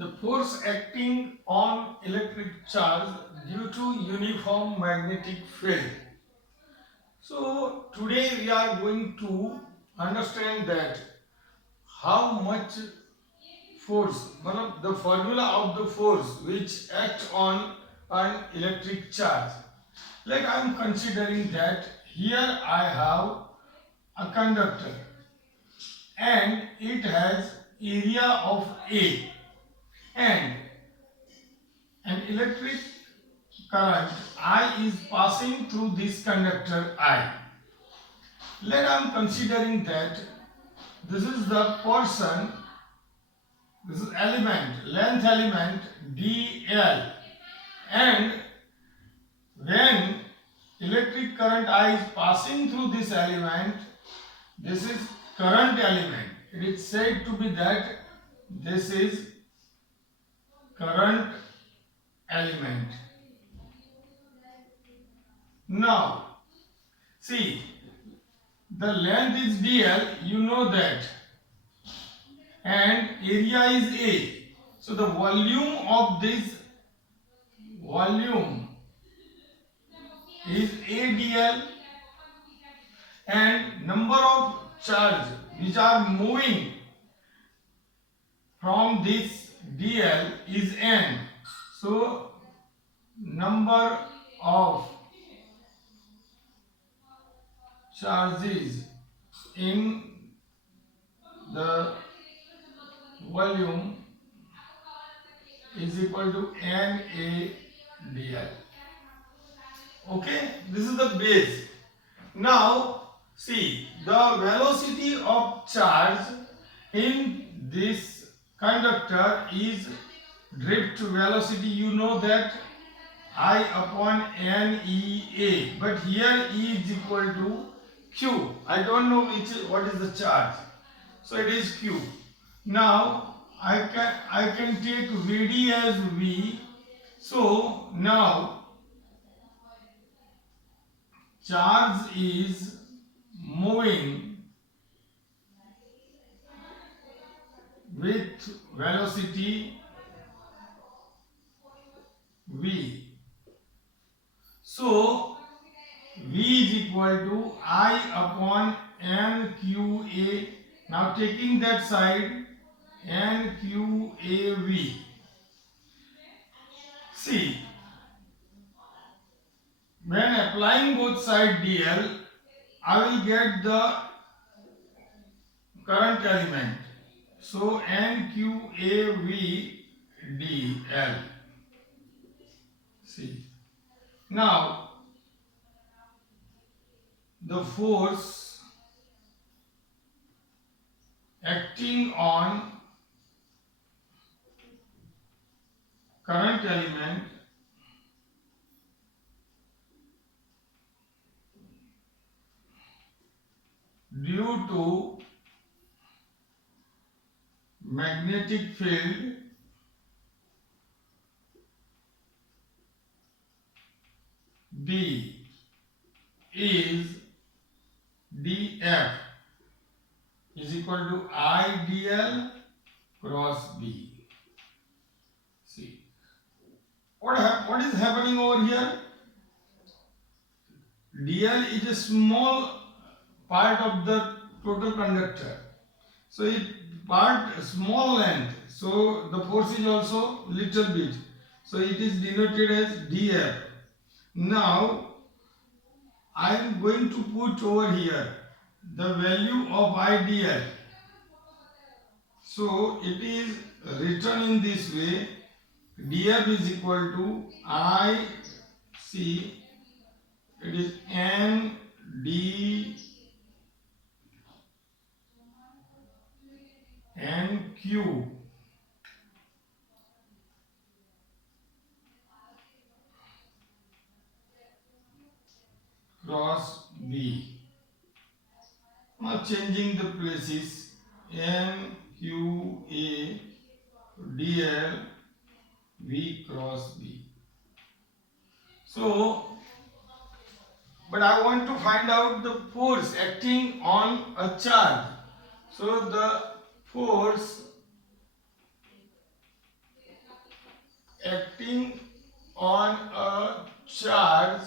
The force acting on electric charge due to uniform magnetic field. So today we are going to understand that how much force, the formula of the force which acts on an electric charge. Like I am considering that here I have a conductor and it has area of A, and an electric current I is passing through this conductor I. Let I am considering that this is the portion, this is element, length element dl, and when electric current I is passing through this element, this is current element. It is said to be that this is current element. Now, see, the length is dl, you know that, and area is A. So the volume of this volume is AdL, and number of charge which are moving from this dl is n. So number of charges in the volume is equal to NaDl. Okay, this is the base. Now see, the velocity of charge in this conductor is drift velocity. You know that I upon NEA, but here E is equal to Q. I don't know what is the charge, so it is Q. Now I can take Vd as V. So now charge is moving with velocity V. So V is equal to I upon NQA. Now taking that side, NQAV. See, when applying both side dl, I will get the current element. So NQAVDL. See, now the force acting on current element due to magnetic field B is dF is equal to IDL cross B. See, what is happening over here? dl is a small part of the total conductor. So it part small length. So the force is also little bit. So it is denoted as df. Now I am going to put over here the value of IDL. So it is written in this way: df is equal to IC, it is N D N Q cross B. Now changing the places, N Q A D L V cross B. So, but I want to find out the force acting on a charge. So the force acting on a charge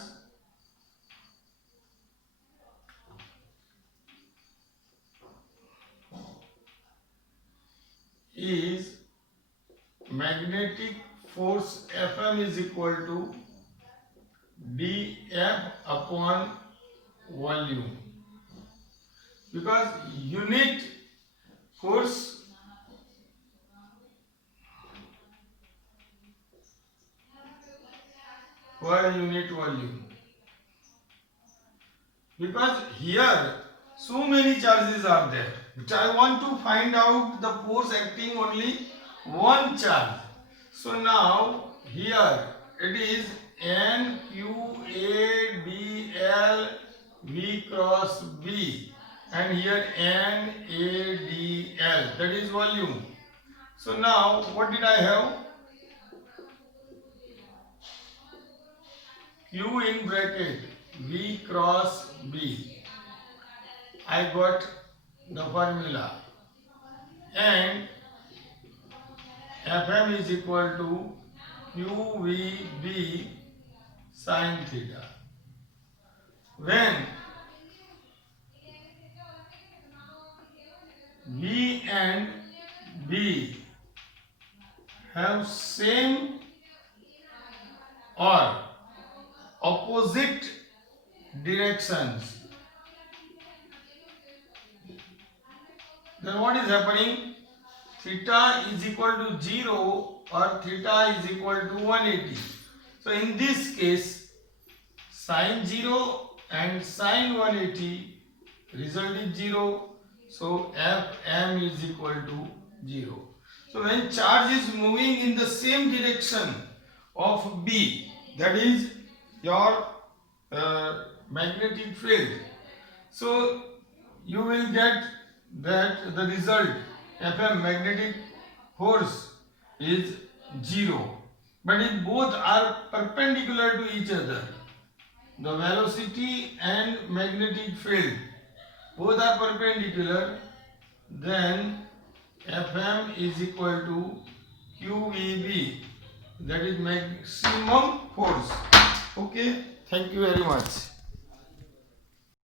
is magnetic force Fm is equal to dF upon volume, because unit force per unit volume, because here so many charges are there which I want to find out the force acting only one charge. So now here it is N Q A D L V cross B, and here N A D L, that is volume. So now what did I have? Q in bracket V cross B. I got the formula, and Fm is equal to QVB sin theta. When V and B have same or opposite directions, then what is happening? Theta is equal to 0 or theta is equal to 180. So in this case, sin 0 and sin 180, result is 0. So Fm is equal to 0. So when charge is moving in the same direction of B, that is your magnetic field, so you will get that the result Fm, magnetic force, is 0. But if both are perpendicular to each other, the velocity and magnetic field both are perpendicular, then Fm is equal to QVB, that is maximum force. Okay, thank you very much.